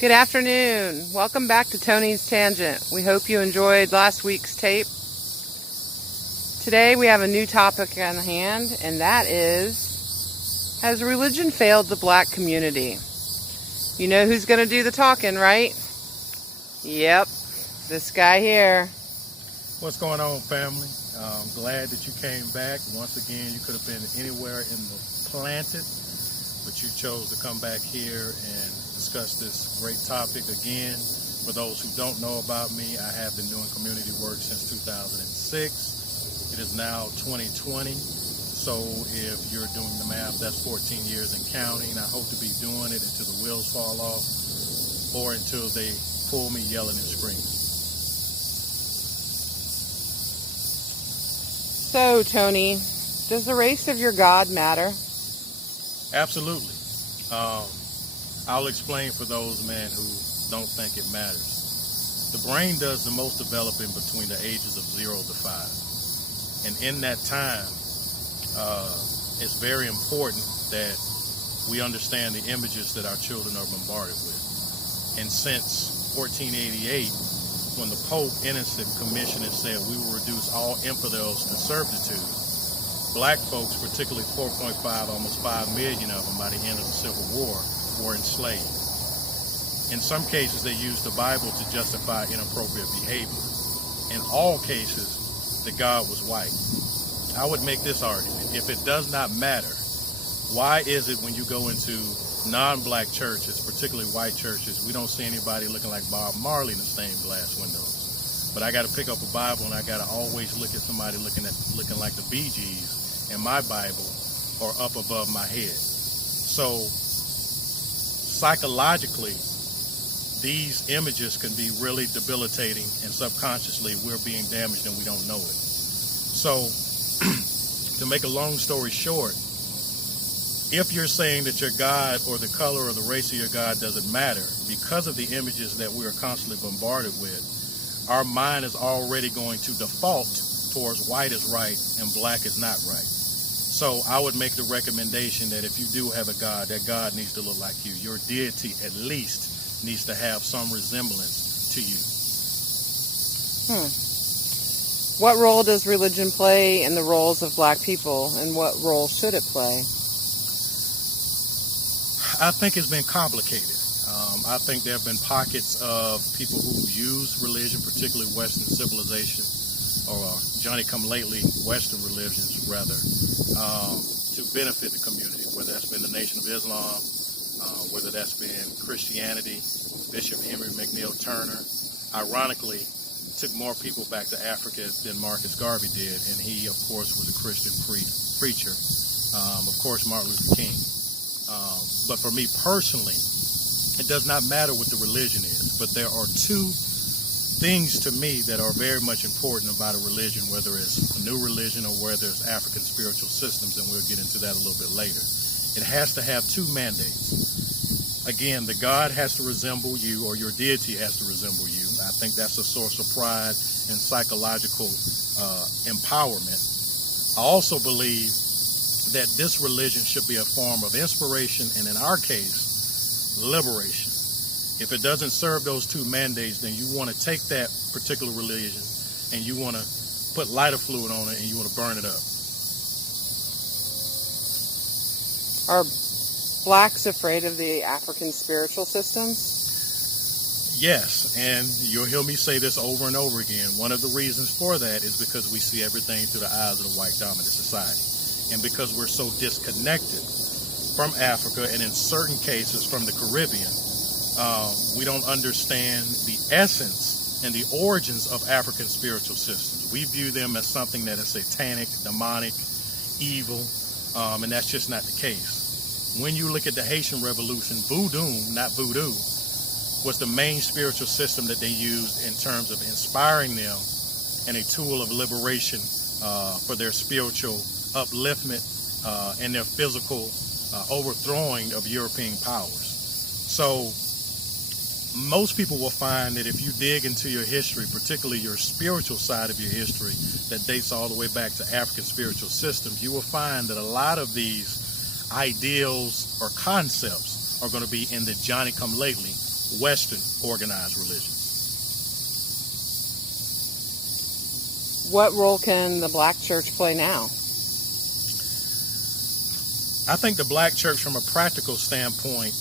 Good afternoon. Welcome back to Tony's Tangent. We hope you enjoyed last week's tape. Today we have a new topic on hand, and that is, has religion failed the black community? You know who's going to do the talking, right? Yep, this guy here. What's going on, family? I'm glad that you came back. Once again, you could have been anywhere in the planet, but you chose to come back here and discuss this great topic again. For those who don't know about me, I have been doing community work since 2006. It is now 2020, so if you're doing the math, that's 14 years and counting. I hope to be doing it until the wheels fall off or until they pull me yelling and screaming. So, Tony, does the race of your God matter? Absolutely. I'll explain for those men who don't think it matters. The brain does the most developing between the ages of 0 to 5. And in that time, it's very important that we understand the images that our children are bombarded with. And since 1488, when the Pope Innocent commissioned and said we will reduce all infidels to servitude, black folks, particularly 4.5, almost 5 million of them by the end of the Civil War, were enslaved. In some cases, they used the Bible to justify inappropriate behavior. In all cases, the God was white. I would make this argument. If it does not matter, why is it when you go into non-black churches, particularly white churches, we don't see anybody looking like Bob Marley in the stained glass windows? But I got to pick up a Bible and I got to always look at somebody looking like the Bee Gees in my Bible or up above my head. So psychologically, these images can be really debilitating, and subconsciously we're being damaged and we don't know it. So to make a long story short, if you're saying that your God or the color or the race of your God doesn't matter, because of the images that we are constantly bombarded with, our mind is already going to default towards white is right and black is not right. So I would make the recommendation that if you do have a God, that God needs to look like you. Your deity at least needs to have some resemblance to you. What role does religion play in the roles of black people, and what role should it play? I think it's been complicated. I think there have been pockets of people who use religion, particularly Western civilization, or Johnny-come-lately Western religions, rather, to benefit the community, whether that's been the Nation of Islam, whether that's been Christianity. Bishop Henry McNeil Turner, ironically, took more people back to Africa than Marcus Garvey did, and he, of course, was a Christian preacher. Of course, Martin Luther King. But for me personally, it does not matter what the religion is, but there are two things to me that are very much important about a religion, whether it's a new religion or whether it's African spiritual systems, and we'll get into that a little bit later. It has to have two mandates. Again, the God has to resemble you, or your deity has to resemble you. I think that's a source of pride and psychological empowerment. I also believe that this religion should be a form of inspiration, and in our case, liberation. If it doesn't serve those two mandates, then you want to take that particular religion and you want to put lighter fluid on it and you want to burn it up. Are blacks afraid of the African spiritual systems? Yes, and you'll hear me say this over and over again. One of the reasons for that is because we see everything through the eyes of the white dominant society. And because we're so disconnected from Africa, and in certain cases from the Caribbean, we don't understand the essence and the origins of African spiritual systems. We view them as something that is satanic, demonic, evil, and that's just not the case. When you look at the Haitian Revolution, voodoo, not voodoo, was the main spiritual system that they used in terms of inspiring them and a tool of liberation for their spiritual upliftment and their physical overthrowing of European powers. So most people will find that if you dig into your history, particularly your spiritual side of your history that dates all the way back to African spiritual systems, you will find that a lot of these ideals or concepts are going to be in the Johnny-come-lately Western organized religion. What role can the black church play now? I think the black church, from a practical standpoint,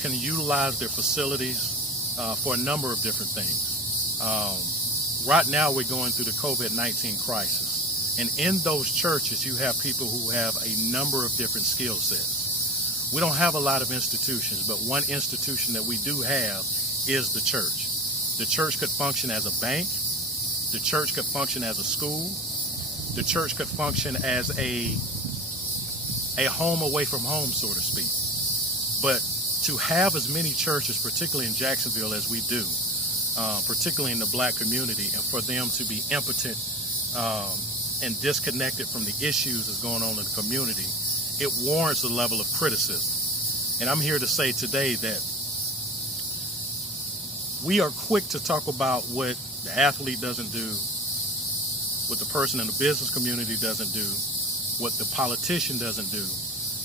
can utilize their facilities for a number of different things. Right now, we're going through the COVID-19 crisis. And in those churches, you have people who have a number of different skill sets. We don't have a lot of institutions, but one institution that we do have is the church. The church could function as a bank. The church could function as a school. The church could function as a home away from home, so to speak. But to have as many churches, particularly in Jacksonville, as we do, particularly in the black community, and for them to be impotent and disconnected from the issues that's going on in the community, it warrants a level of criticism. And I'm here to say today that we are quick to talk about what the athlete doesn't do, what the person in the business community doesn't do, what the politician doesn't do.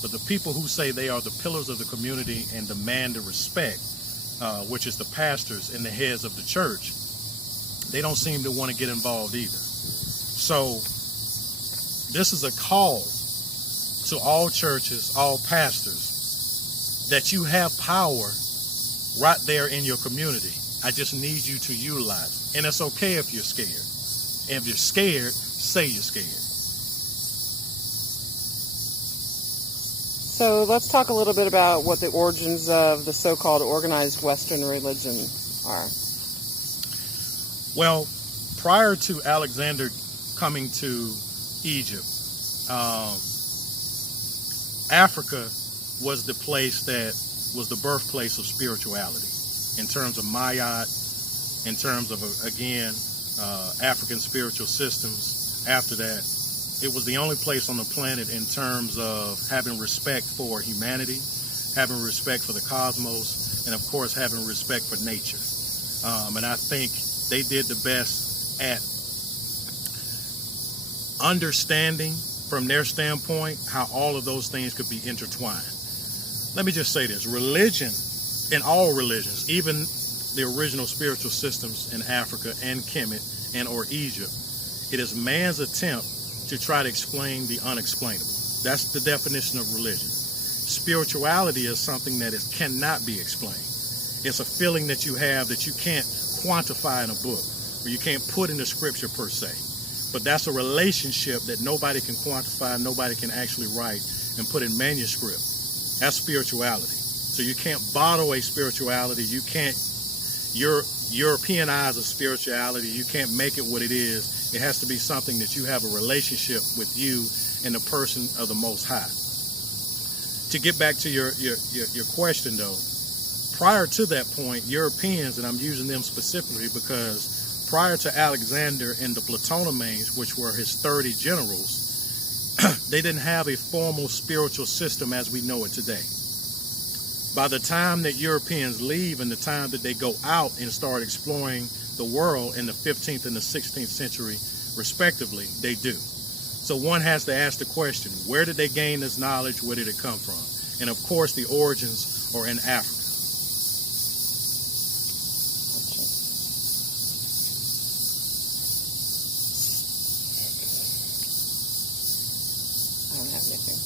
But the people who say they are the pillars of the community and demand the respect, which is the pastors and the heads of the church, they don't seem to want to get involved either. So this is a call to all churches, all pastors, that you have power right there in your community. I just need you to utilize it. And it's okay if you're scared. And if you're scared, say you're scared. So let's talk a little bit about what the origins of the so-called organized Western religion are. Well, prior to Alexander coming to Egypt, Africa was the place that was the birthplace of spirituality in terms of Mayat, in terms of, again, African spiritual systems. After that, it was the only place on the planet in terms of having respect for humanity, having respect for the cosmos, and of course having respect for nature. And I think they did the best at understanding from their standpoint how all of those things could be intertwined. Let me just say this: religion, in all religions, even the original spiritual systems in Africa and Kemet and or Egypt, it is man's attempt to try to explain the unexplainable. That's the definition of religion. Spirituality is something that cannot be explained. It's a feeling that you have that you can't quantify in a book, or you can't put in the scripture per se. But that's a relationship that nobody can quantify, nobody can actually write and put in manuscript. That's spirituality. So you can't bottle a spirituality. You can't Europeanize a spirituality. You can't make it what it is. It has to be something that you have a relationship with you and the person of the Most High. To get back to your question, though, prior to that point, Europeans, and I'm using them specifically because prior to Alexander and the Ptolemies, which were his 30 generals, they didn't have a formal spiritual system as we know it today. By the time that Europeans leave and the time that they go out and start exploring the world in the 15th and the 16th century, respectively, they do. So one has to ask the question, where did they gain this knowledge? Where did it come from? And of course, the origins are in Africa. I don't have anything.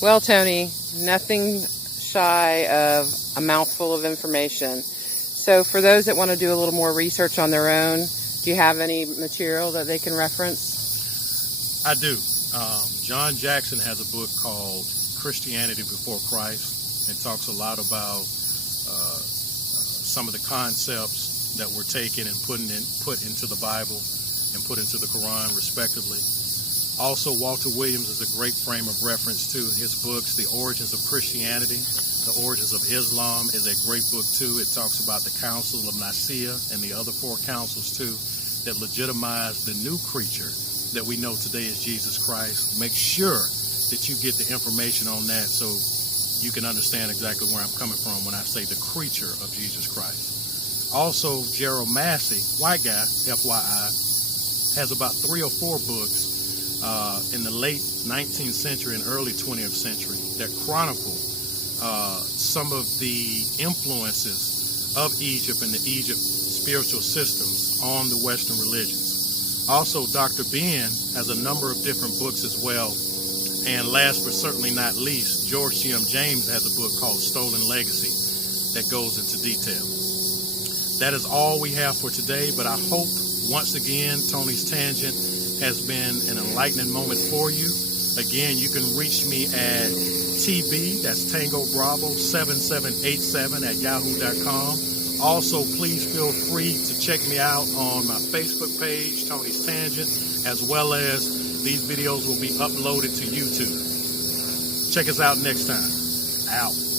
Well, Tony, nothing shy of a mouthful of information. So for those that want to do a little more research on their own, do you have any material that they can reference? I do. John Jackson has a book called Christianity Before Christ. It talks a lot about some of the concepts that were taken and put into the Bible and put into the Quran, respectively. Also, Walter Williams is a great frame of reference to his books. The Origins of Christianity, The Origins of Islam is a great book too. It talks about the Council of Nicaea and the other four councils too that legitimize the new creature that we know today is Jesus Christ. Make sure that you get the information on that so you can understand exactly where I'm coming from when I say the creature of Jesus Christ. Also, Gerald Massey, white guy, FYI, has about 3 or 4 books in the late 19th century and early 20th century that chronicle some of the influences of Egypt and the Egypt spiritual systems on the Western religions. Also, Dr. Ben has a number of different books as well. And last but certainly not least, George C.M. James has a book called Stolen Legacy that goes into detail. That is all we have for today, but I hope once again Tony's Tangent has been an enlightening moment for you. Again, you can reach me at TB, that's Tango Bravo 7787 at yahoo.com. Also, please feel free to check me out on my Facebook page, Tony's Tangent, as well as these videos will be uploaded to YouTube. Check us out next time. Out.